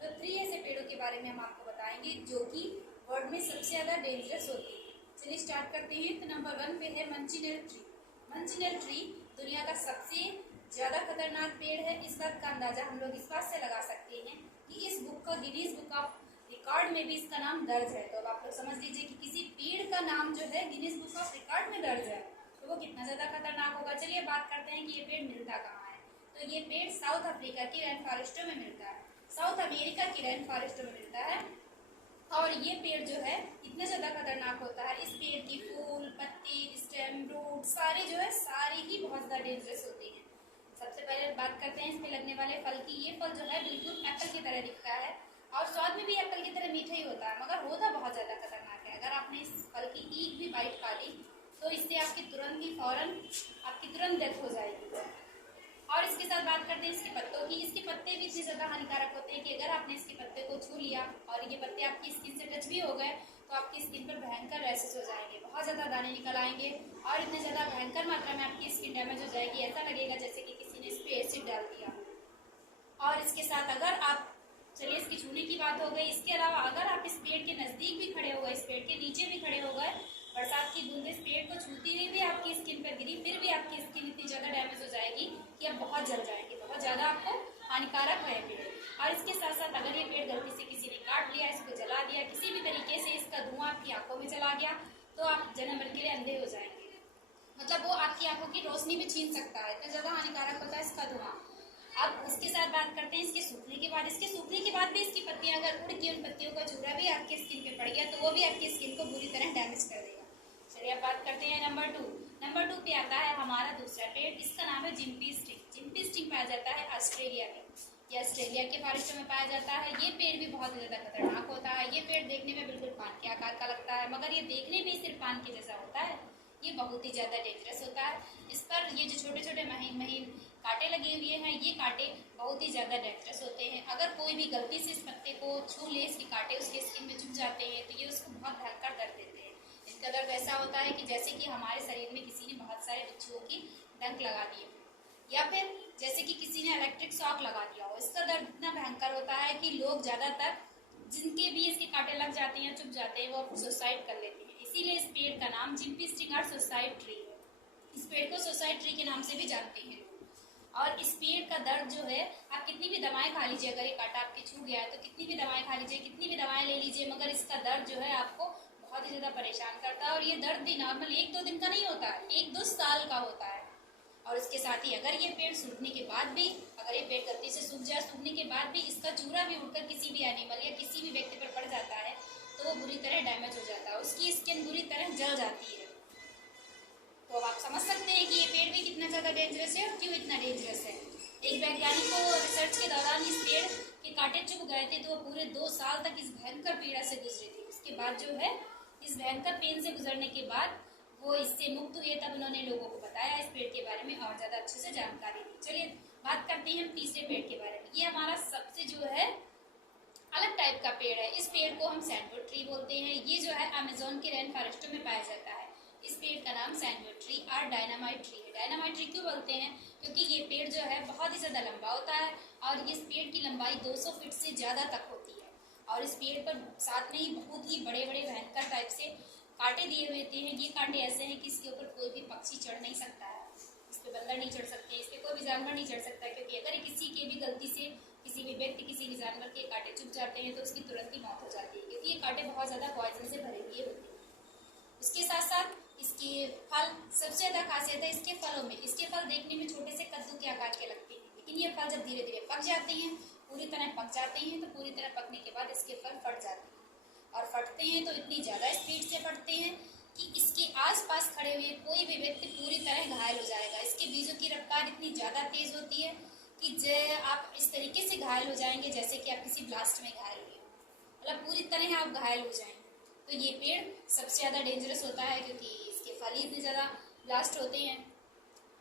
तो 3 ऐसे पेड़ों के बारे में हम आपको बताएंगे जो कि वर्ल्ड में सबसे ज़्यादा डेंजरस होते हैं। चलिए स्टार्ट करते हैं। तो नंबर 1 पे है मंचिनेल ट्री। मंचिनेल ट्री दुनिया का सबसे ज़्यादा खतरनाक पेड़ है। इस बात का अंदाजा हम लोग इस बात से लगा सकते हैं कि इस बुक का गिनीज बुक ऑफ रिकॉर्ड में भी इसका नाम दर्ज है। तो अब आप लोग समझ लीजिए कि किसी पेड़ का नाम जो है गिनीज बुक ऑफ रिकॉर्ड में दर्ज है तो वो कितना ज़्यादा खतरनाक होगा। चलिए बात करते हैं कि ये पेड़ मिलता कहाँ है। तो ये पेड़ साउथ अफ्रीका की रेन फॉरेस्टों में मिलता है, साउथ अमेरिका की रेन फॉरेस्टों में मिलता है। और ये पेड़ जो है इतना ज़्यादा खतरनाक होता है। इस पेड़ की फूल, पत्ती, स्टेम, रूट सारे जो है सारे ही बहुत ज़्यादा डेंजरस होते हैं। सबसे पहले बात करते हैं इस पे लगने वाले फल की। ये फल जो है बिल्कुल एप्पल की तरह दिखता है और स्वाद में भी एप्पल की तरह मीठा ही होता है, मगर होता बहुत ज़्यादा खतरनाक है। अगर आपने इस फल की एक भी बाइट खा ली तो इससे आपकी तुरंत ही फौरन आपकी तुरंत डेथ हो जाएगी। और इसके साथ बात करते हैं इसके पत्तों की। इसके पत्ते भी इतने ज़्यादा हानिकारक होते हैं कि अगर आपने इसके पत्ते को छू लिया और ये पत्ते आपकी स्किन से टच भी हो गए तो आपकी स्किन पर भयंकर रैशेस हो जाएंगे, बहुत ज़्यादा दाने निकल आएंगे और इतने ज़्यादा भयंकर मात्रा में आपकी स्किन डैमेज हो जाएगी। ऐसा लगेगा जैसे कि किसी ने इस पर एसिड डाल दिया। और इसके साथ अगर आप, चलिए इसकी छूने की बात हो गई, इसके अलावा अगर आप इस पेड़ के नज़दीक भी खड़े हो गए, इस पेड़ के नीचे भी खड़े हो गए, बरसात की बूंदें इस पेड़ को छूती हुई भी आपकी स्किन पर गिरी, फिर भी आपकी स्किन इतनी ज़्यादा डैमेज हो जाएगी कि आप बहुत जल जाएंगे, बहुत ज़्यादा आपको हानिकारक है पेड़। और इसके साथ साथ अगर ये पेड़ गलती से किसी ने काट लिया, इसको जला दिया, किसी भी तरीके से इसका धुआं आपकी आंखों में चला गया तो आप जन्म भर के लिए अंधे हो जाएंगे। मतलब वो आपकी आंखों की रोशनी भी छीन सकता है, इतना ज़्यादा हानिकारक होता है इसका धुआं। अब इसके साथ बात करते हैं इसके सूखने के बाद। इसके सूखने के बाद भी इसकी पत्तियां अगर उड़ के उन पत्तियों का चूरा भी आपकी स्किन पे पड़ गया तो वो भी आपकी स्किन को बुरी तरह डैमेज कर देगा। चलिए अब बात करते हैं नंबर 2। नंबर 2 पे आता है हमारा दूसरा पेड़। इसका नाम है जिम्पी स्टिंग। जिम्पी स्टिंग पाया जाता है ऑस्ट्रेलिया में, ये ऑस्ट्रेलिया के फॉरेस्ट में पाया जाता है। ये पेड़ भी बहुत ज़्यादा खतरनाक होता है। ये पेड़ देखने में बिल्कुल पान के आकार का लगता है, मगर ये देखने में सिर्फ पान के जैसा होता है। ये बहुत ही ज़्यादा डेंजरस होता है। इस पर ये जो छोटे छोटे महीन महीन कांटे लगे हुए हैं, ये कांटे बहुत ही ज़्यादा डेंजरस होते हैं। अगर कोई भी गलती से इस पत्ते को छू ले, इसके कांटे उसके स्किन में चुभ जाते हैं तो ये उसको बहुत भयंकर दर्द देते हैं। इनका दर्द ऐसा होता है कि जैसे कि हमारे शरीर में किसी ने बहुत सारे बिच्छुओं की डंक लगा दिए या फिर जैसे कि किसी ने इलेक्ट्रिक शॉक लगा दिया हो। इसका दर्द इतना भयंकर होता है कि लोग ज़्यादातर जिनके भी इसके कांटे लग जाते हैं, चुभ जाते हैं, वो सुसाइड कर लेते हैं। इसीलिए इस पेड़ का नाम जिम्पी स्टिंग और सुसाइड ट्री है। इस पेड़ को सुसाइड ट्री के नाम से भी जानते हैं। और इस पेड़ का दर्द जो है, आप कितनी भी दवाएं खा लीजिए, अगर ये कांटा आपके छू गया है तो कितनी भी दवाएं खा लीजिए, कितनी भी दवाएं ले लीजिए, मगर इसका दर्द जो है आपको बहुत ही ज़्यादा परेशान करता है। और ये दर्द भी नॉर्मल 1-2 दिन का नहीं होता है, 1-2 साल का होता है। और इसके साथ ही अगर ये पेड़ सूखने के बाद भी, अगर ये पेड़ गलती से सूख जाए, सूखने के बाद भी इसका चूरा भी उड़कर किसी भी एनिमल या किसी भी व्यक्ति पर पड़ जाता है तो वो बुरी तरह डैमेज हो जाता है, उसकी स्किन बुरी तरह जल जाती है। तो अब आप समझ सकते हैं कि ये पेड़ भी कितना ज़्यादा डेंजरस है और क्यों इतना डेंजरस है। एक वैज्ञानिक को रिसर्च के दौरान इस पेड़ के कांटे चुभ गए थे तो वो पूरे 2 साल तक इस भयंकर पीड़ा से गुजरे थे। उसके बाद जो है, इस भयंकर पेन से गुजरने के बाद वो इससे मुक्त हुए, तब उन्होंने लोगों को बताया इस पेड़ के बारे में और ज़्यादा अच्छे से जानकारी दी। चलिए बात करते हैं हम तीसरे पेड़ के बारे में। ये हमारा सबसे जो है अलग टाइप का पेड़ है। इस पेड़ को हम सैंडवुड ट्री बोलते हैं। ये जो है अमेजोन के रेन फॉरेस्टों में पाया जाता है। इस पेड़ का नाम सैंडवुड ट्री और डायनामाइट ट्री है। डायनामाइट ट्री क्यों बोलते हैं? क्योंकि ये पेड़ जो है बहुत ही ज़्यादा लंबा होता है और इस पेड़ की लंबाई 200 फीट से ज़्यादा तक होती है। और इस पेड़ पर साथ में ही बहुत ही बड़े बड़े भयंकर टाइप से कांटे दिए हुए हैं। ये कांटे ऐसे हैं कि इसके ऊपर कोई भी पक्षी चढ़ नहीं सकता है, इस पर बंदर नहीं चढ़ सकते, इस पर कोई भी जानवर नहीं चढ़ सकता, क्योंकि अगर किसी के भी गलती से किसी भी व्यक्ति, किसी भी जानवर के कांटे चुभ जाते हैं तो उसकी तुरंत ही मौत हो जाती है, क्योंकि ये कांटे बहुत ज़्यादा पॉइजन से भरे हुए होते हैं। उसके साथ साथ इसके फल, सबसे ज़्यादा खासियत है इसके फलों में। इसके फल देखने में छोटे से कद्दू के आकार के लगते हैं, लेकिन ये फल जब धीरे धीरे पक जाते हैं, पूरी तरह पक जाते हैं, तो पूरी तरह पकने के बाद इसके फल फट जाते हैं। और फटते हैं तो इतनी ज़्यादा स्पीड से फटते हैं कि इसके आसपास खड़े हुए कोई भी व्यक्ति पूरी तरह घायल हो जाएगा। इसके बीजों की रफ्तार इतनी ज़्यादा तेज़ होती है कि आप इस तरीके से घायल हो जाएंगे जैसे कि आप किसी ब्लास्ट में घायल हुए, मतलब पूरी तरह आप घायल हो जाएंगे। तो ये पेड़ सबसे ज़्यादा डेंजरस होता है क्योंकि इसके फल ही इतने ज़्यादा ब्लास्ट होते हैं।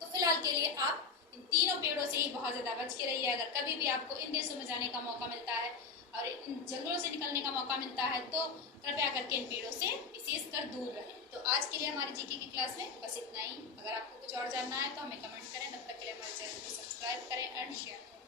तो फिलहाल के लिए आप इन तीनों पेड़ों से ही बहुत ज़्यादा बच के रहिए। अगर कभी भी आपको इन देशों में जाने का मौका मिलता है और इन जंगलों से निकलने का मौका मिलता है तो कृपया करके इन पेड़ों से विशेषकर दूर रहें। तो आज के लिए हमारी जीके की क्लास में बस इतना ही। अगर आपको कुछ और जानना है तो हमें कमेंट करें। तब तक के लिए हमारे चैनल को सब्सक्राइब करें एंड शेयर करें।